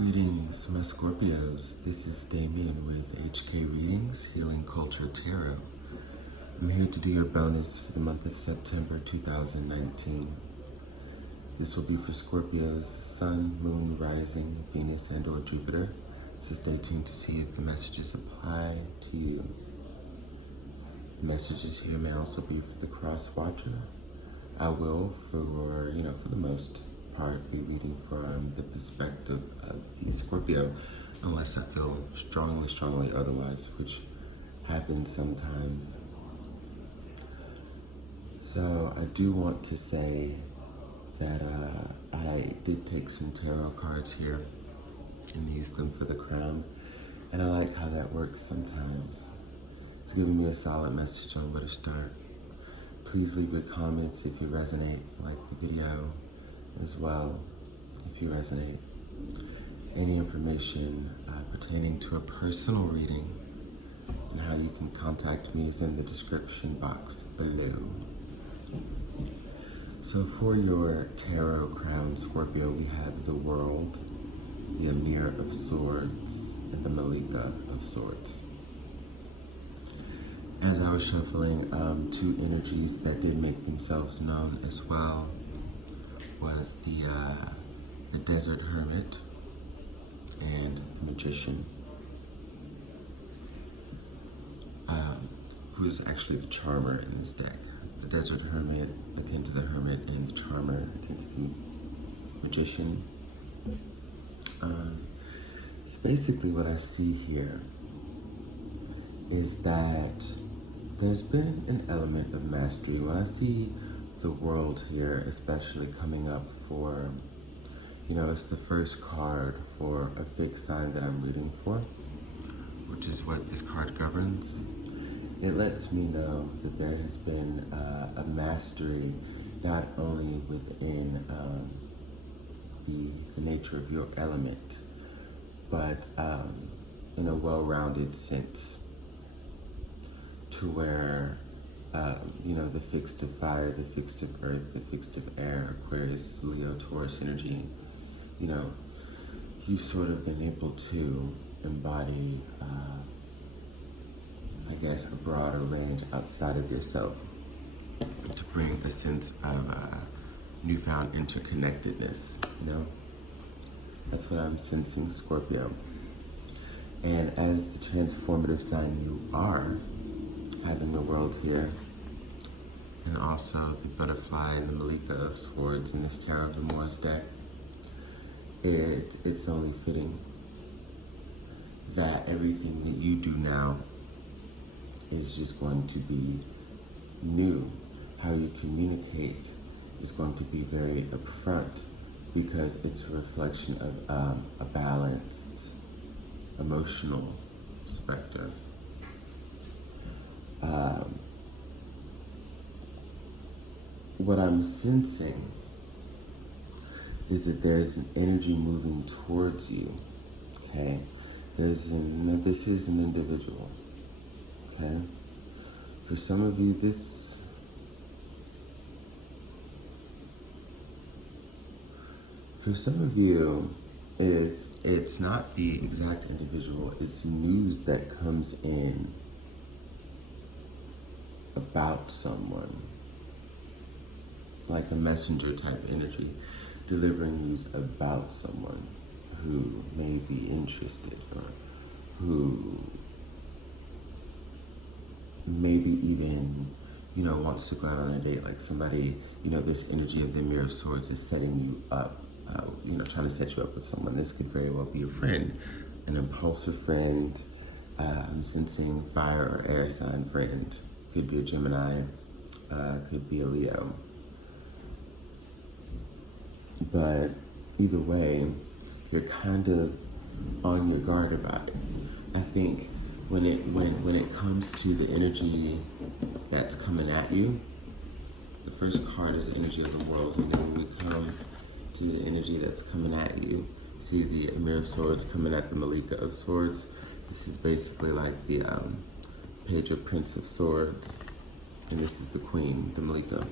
Greetings, my Scorpios. This is Damien with HK Readings, Healing Culture Tarot. I'm here to do your bonus for the month of September 2019. This will be for Scorpios, Sun, Moon, Rising, Venus, and or Jupiter. So stay tuned to see if the messages apply to you. The messages here may also be for the cross watcher. I will, for the most part, be reading from the perspective of the Scorpio, unless I feel strongly otherwise, which happens sometimes. So I do want to say that I did take some tarot cards here and use them for the crown, and I like how that works sometimes. It's giving me a solid message on where to start. Please leave your comments if you resonate, like the video as well if you resonate. Any information pertaining to a personal reading and how you can contact me is in the description box below. So for your tarot crown, Scorpio, we have the World, the Emir of Swords, and the Malika of Swords. As I was shuffling, two energies that did make themselves known as well was the Desert Hermit and the Magician, who is actually the Charmer in this deck. The Desert Hermit akin to the Hermit, and the Charmer akin to the Magician. So basically what I see here is that there's been an element of mastery. When I see the World here, especially coming up for, it's the first card for a fixed sign that I'm reading for, which is what this card governs. It lets me know that there has been a mastery not only within the nature of your element, but in a well-rounded sense, to where the fixed of fire, the fixed of earth, the fixed of air, Aquarius, Leo, Taurus energy, you've sort of been able to embody, a broader range outside of yourself to bring the sense of newfound interconnectedness, That's what I'm sensing, Scorpio. And as the transformative sign you are, having the World here, and also the Butterfly and the Malika of Swords in this Tarot of the Moors deck, it's only fitting that everything that you do now is just going to be new. How you communicate is going to be very upfront, because it's a reflection of a balanced emotional spectrum. What I'm sensing is that there's an energy moving towards you, okay? This is an individual, okay? For some of you, if it's not the exact individual, it's news that comes in about someone, like a messenger type energy, delivering news about someone who may be interested, or who maybe even, wants to go out on a date. Like somebody, this energy of the Mirror of Swords is setting you up, trying to set you up with someone. This could very well be a friend, an impulsive friend. I'm sensing fire or air sign friend. Could be a Gemini, could be a Leo. But either way, you're kind of on your guard about it. I think when it comes to the energy that's coming at you, the first card is the energy of the World, and then when we come to the energy that's coming at you, see the Emir of Swords coming at the Malika of Swords. This is basically like the Page or Prince of Swords, and this is the Queen, the Malika.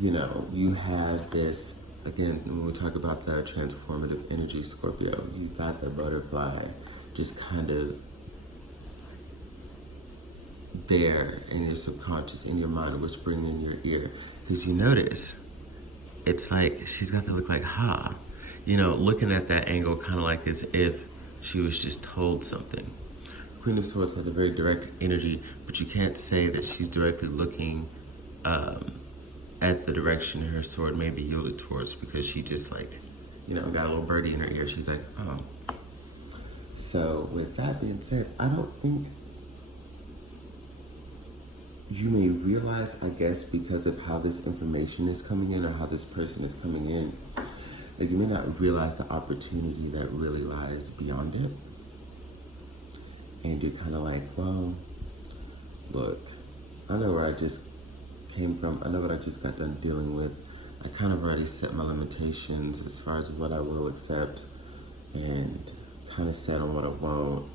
You have this again, when we talk about that transformative energy, Scorpio, you got the butterfly just kind of there in your subconscious, in your mind, whispering in your ear. Because you notice, it's like she's got to look like, ha. You know, looking at that angle kind of like as if she was just told something. Queen of Swords has a very direct energy, but you can't say that she's directly looking at the direction her sword may be yielded towards, because she just like, you know, got a little birdie in her ear. She's like, oh. So with that being said, I don't think you may realize, I guess, because of how this information is coming in or how this person is coming in, that you may not realize the opportunity that really lies beyond it. And you're kind of like, well, look, I know where I just came from. I know what I just got done dealing with. I kind of already set my limitations as far as what I will accept and kind of set on what I won't.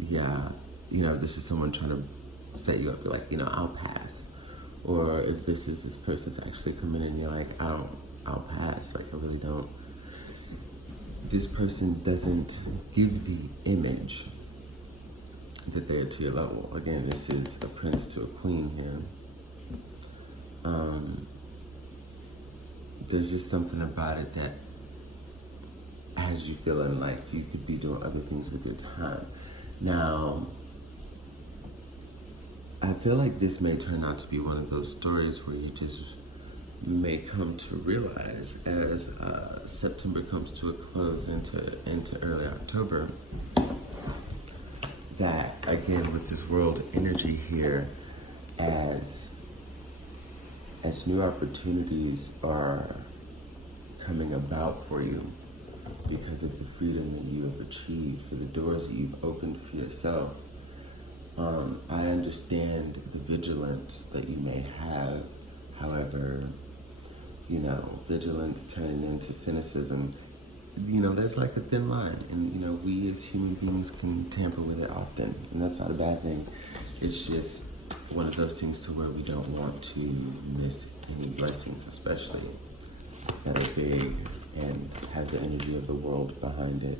Yeah, you know, this is someone trying to set you up. You're like, you know, I'll pass. Or if this person's actually coming in and you're like, I'll pass. Like, I really don't. This person doesn't give the image that they're to your level. Again, this is a prince to a queen here. There's just something about it that has you feeling like you could be doing other things with your time. Now, I feel like this may turn out to be one of those stories where you may come to realize as September comes to a close into early October, that again with this world energy here, as new opportunities are coming about for you because of the freedom that you have achieved, for the doors that you've opened for yourself. I understand the vigilance that you may have. However, you know, vigilance turning into cynicism, you know, there's like a thin line. And, you know, we as human beings can tamper with it often. And that's not a bad thing. It's just one of those things to where we don't want to miss any blessings, especially that are big and have the energy of the world behind it.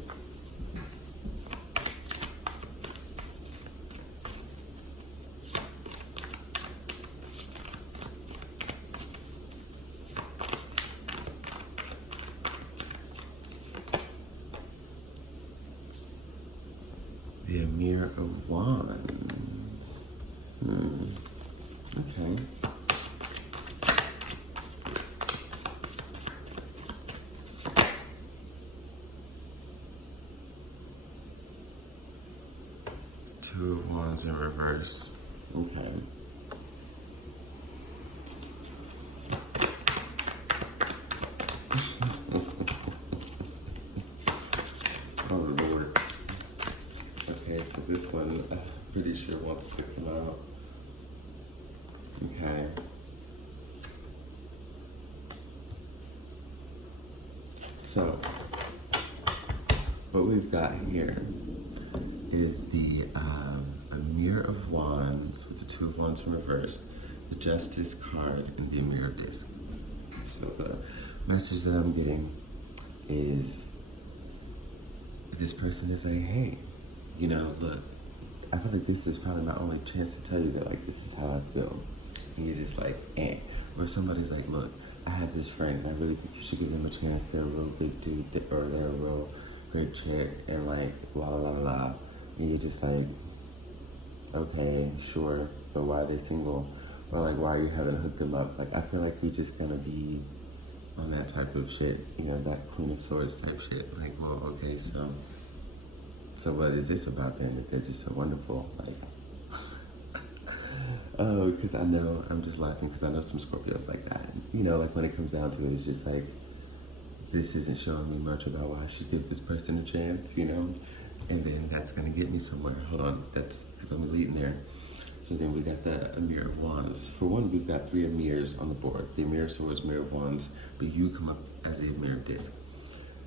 The Emir of Wands. Okay. Two of Wands in reverse. Okay. Oh Lord. Okay, so this one, I'm pretty sure wants to come out. Okay. So, what we've got here is the Emir of Wands with the Two of Wands in reverse, the Justice card, and the Emir of Disc. So the message that I'm getting is this person is like, hey, you know, look, I feel like this is probably my only chance to tell you that, like, this is how I feel. And you're just like, eh. Or somebody's like, look, I have this friend, and I really think you should give them a chance. They're a real big dude, or they're a real great chick, and like, la la la la. And you're just like, okay, sure, but why are they single? Or like, why are you having to hook them up? Like, I feel like you're just gonna be on that type of shit, you know, that Queen of Swords type shit. Like, well, okay, so what is this about then, if they're just so wonderful? Like, oh, because I know, I'm just laughing because I know some Scorpios like that. You know, like when it comes down to it, it's just like, this isn't showing me much about why I should give this person a chance, you know? And then that's gonna get me somewhere. Hold on, that's because I'm leading there. So then we got the Emir of Wands. For one, we've got 3 Emirs on the board. The Emir of Swords, Emir of Wands, but you come up as the Emir of Disc.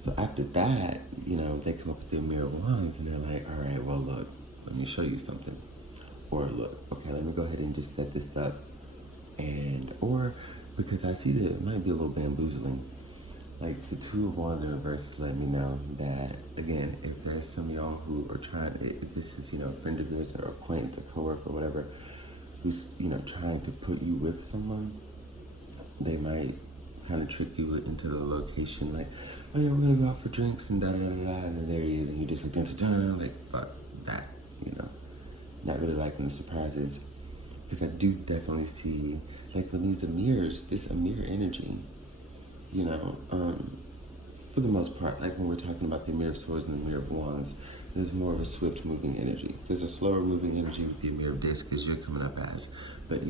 So after that, you know, they come up with the Emir of Wands and they're like, all right, well, look, let me show you something. Or look, okay, let me go ahead and just set this up. And, or, because I see that it might be a little bamboozling. Like the Two of Wands in reverse let me know that, again, if there's some of y'all who are trying, if this is, a friend of yours or acquaintance, a coworker, whatever, who's, trying to put you with someone, they might kind of trick you into the location, like, oh yeah, we're gonna go out for drinks and da da da da, and then there he is, and you just like, like, fuck that, Not really liking the surprises. Because I do definitely see, like, when these Amirs, this Amir energy, for the most part, like when we're talking about the Amir of Swords and the Amir of Wands, there's more of a swift moving energy. There's a slower moving energy with the Amir of Disc, as you're coming up as. But,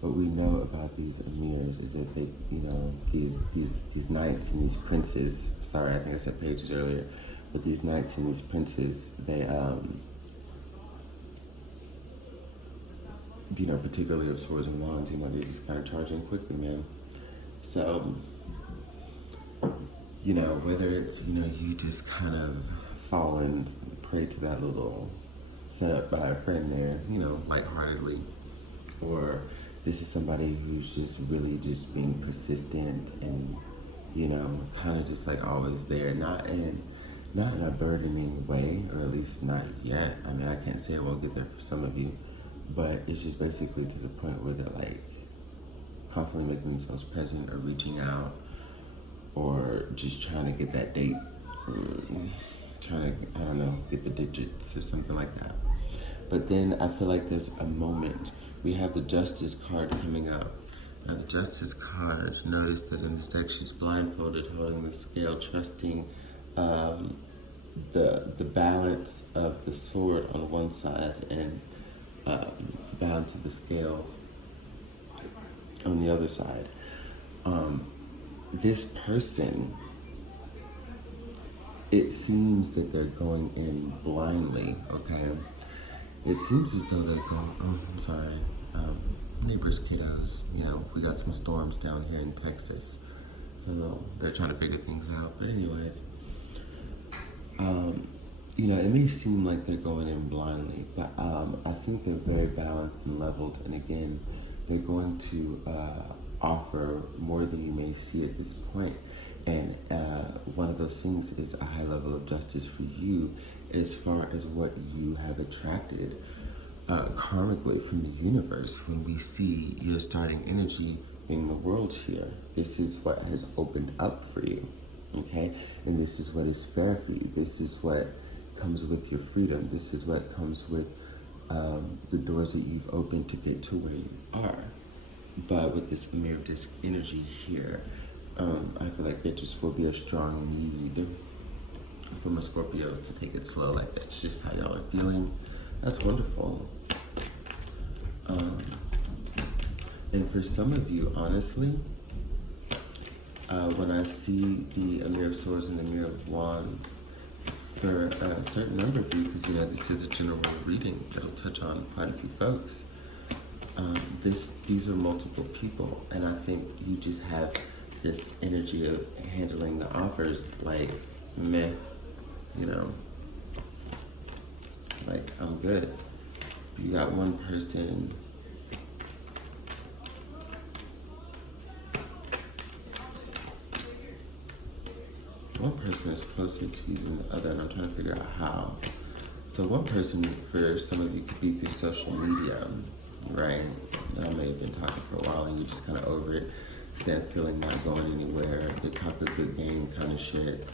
what we know about these Amirs is that they, these knights and these princes, sorry, I think I said pages earlier, but these knights and these princes, they, particularly of Swords and Wands, they're just kind of charging quickly, man. So, whether it's, you just kind of fall and prey to that little setup by a friend there, lightheartedly, or this is somebody who's just really just being persistent and, kind of just like always there, not in a burdening way, or at least not yet. I mean, I can't say it won't get there for some of you, but it's just basically to the point where they're like constantly making themselves present or reaching out or just trying to get that date or trying to, I don't know, get the digits or something like that. But then I feel like there's a moment. We have the Justice card coming up. Now the Justice card, notice that in this deck she's blindfolded, holding the scale, trusting the balance of the sword on one side and the balance of the scales on the other side. This person, it seems that they're going in blindly, okay? It seems as though they're going, I'm sorry, neighbors, kiddos, we got some storms down here in Texas, so they're trying to figure things out. But anyways, it may seem like they're going in blindly, but I think they're very balanced and leveled, and again, they're going to offer more than you may see at this point. And one of those things is a high level of justice for you as far as what you have attracted karmically from the universe. When we see your starting energy in the world here, this is what has opened up for you, okay? And this is what is fair for you. This is what comes with your freedom. This is what comes with the doors that you've opened to get to where you are. But with this Amir Disc energy here, I feel like there just will be a strong need for my Scorpios to take it slow. Like, that's just how y'all are feeling. That's wonderful. And for some of you, honestly, when I see the Amir of Swords and the Amir of Wands, for a certain number of you, because this is a general reading that'll touch on quite a few folks, these are multiple people, and I think you just have this energy of handling the offers like meh, like I'm good. You got one person is closer to you than the other, and I'm trying to figure out how. So one person for some of you could be through social media, right? Y'all may have been talking for a while and you're just kind of over it, stand feeling not going anywhere, good talk a good game kind of shit,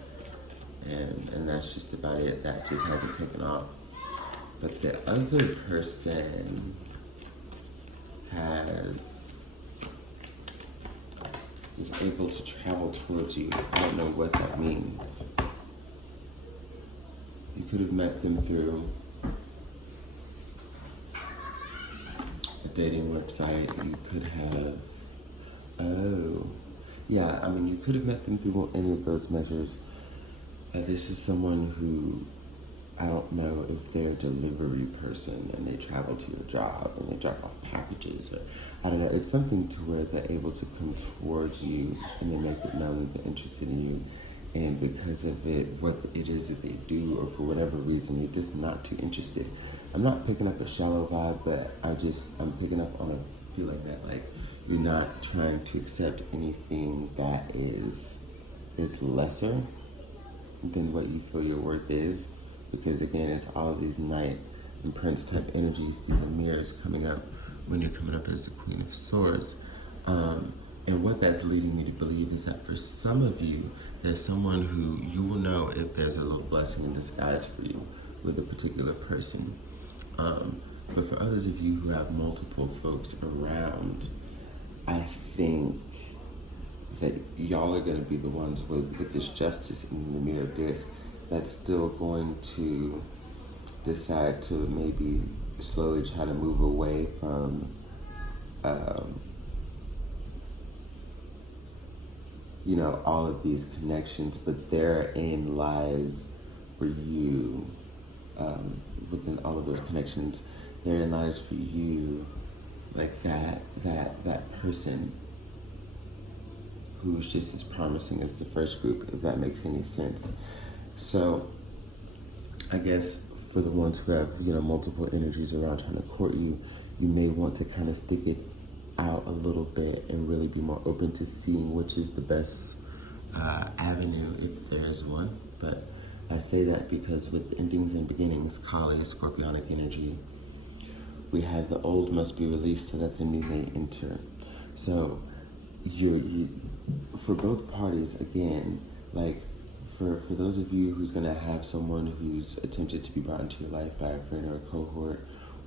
and that's just about it. That just hasn't taken off. But the other person is able to travel towards you. I don't know what that means. You could have met them through a dating website. You could have, you could have met them through any of those measures. This is someone who, I don't know if they're a delivery person and they travel to your job and they drop off packages, or I don't know. It's something to where they're able to come towards you and they make it known that they're interested in you. And because of it, what it is that they do, or for whatever reason, you're just not too interested. I'm not picking up a shallow vibe, but I'm picking up on a feel like that. Like, you're not trying to accept anything that is is lesser than what you feel your worth is, because again, it's all of these Knight and Prince type energies, these mirrors coming up when you're coming up as the Queen of Swords. And what that's leading me to believe is that for some of you, there's someone who you will know if there's a little blessing in disguise for you with a particular person. But for others of you who have multiple folks around, I think that y'all are going to be the ones with this justice in the mirror disc that's still going to decide to maybe slowly try to move away from you know, all of these connections, but therein lies for you, within all of those connections, therein lies for you, like that person who's just as promising as the first group, if that makes any sense. So I guess for the ones who have, you know, multiple energies around trying to court you, you may want to kind of stick it out a little bit and really be more open to seeing which is the best avenue, if there's one. But I say that because with endings and beginnings, Kali, Scorpionic energy, we have the old must be released so that the new may enter. So you for both parties, again, like for those of you who's gonna have someone who's attempted to be brought into your life by a friend or a cohort,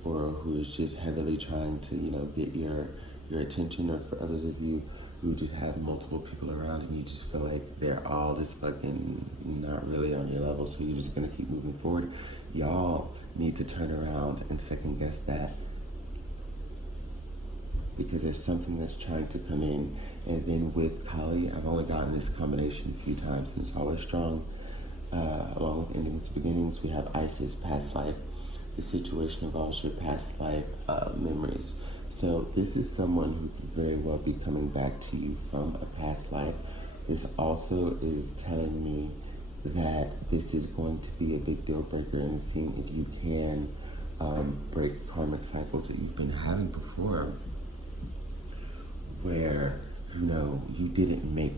or who is just heavily trying to, you know, get your attention, or for others of you who just have multiple people around and you just feel like they're all just fucking not really on your level, so you're just gonna keep moving forward. Y'all need to turn around and second guess that, because there's something that's trying to come in. And then with Kali, I've only gotten this combination a few times and it's always strong. Along with endings and beginnings, we have Isis, past life. The situation involves your past life memories. So this is someone who could very well be coming back to you from a past life. This also is telling me that this is going to be a big deal breaker in seeing if you can break karmic cycles that you've been having before, where, you know, you didn't make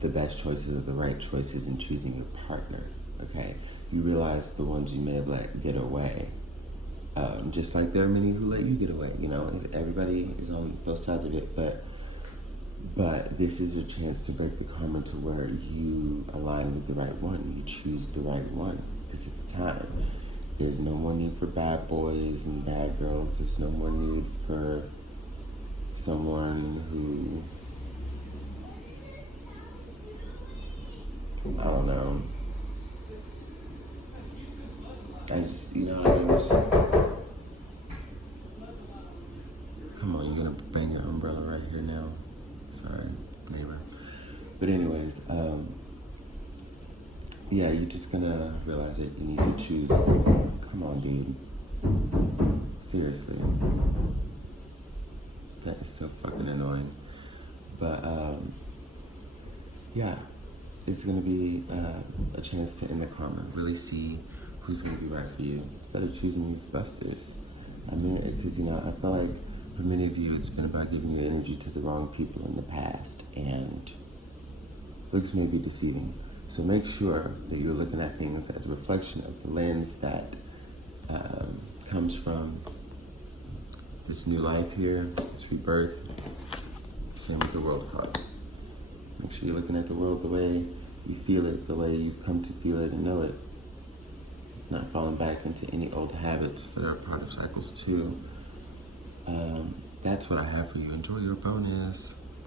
the best choices or the right choices in choosing your partner, okay? You realize the ones you may have let get away. Just like there are many who let you get away, you know, everybody is on both sides of it, but this is a chance to break the karma to where you align with the right one, you choose the right one, because it's time. There's no more need for bad boys and bad girls, there's no more need for someone who, I don't know, I just, you know, I just, come on, you're gonna bang your umbrella right here now. Sorry, neighbor. But anyways, yeah, you're just gonna realize that you need to choose. Come on, dude. Seriously. That is so fucking annoying. But, yeah, it's gonna be a chance to end the karma. Really see who's gonna be right for you instead of choosing these busters. I mean, because, you know, I feel like for many of you, it's been about giving your energy to the wrong people in the past, and looks may be deceiving. So make sure that you're looking at things as a reflection of the lens that comes from this new life here, this rebirth. Same with the world card. Make sure you're looking at the world the way you feel it, the way you've come to feel it and know it. Not falling back into any old habits that are part of cycles too. That's what I have for you. Enjoy your bonus.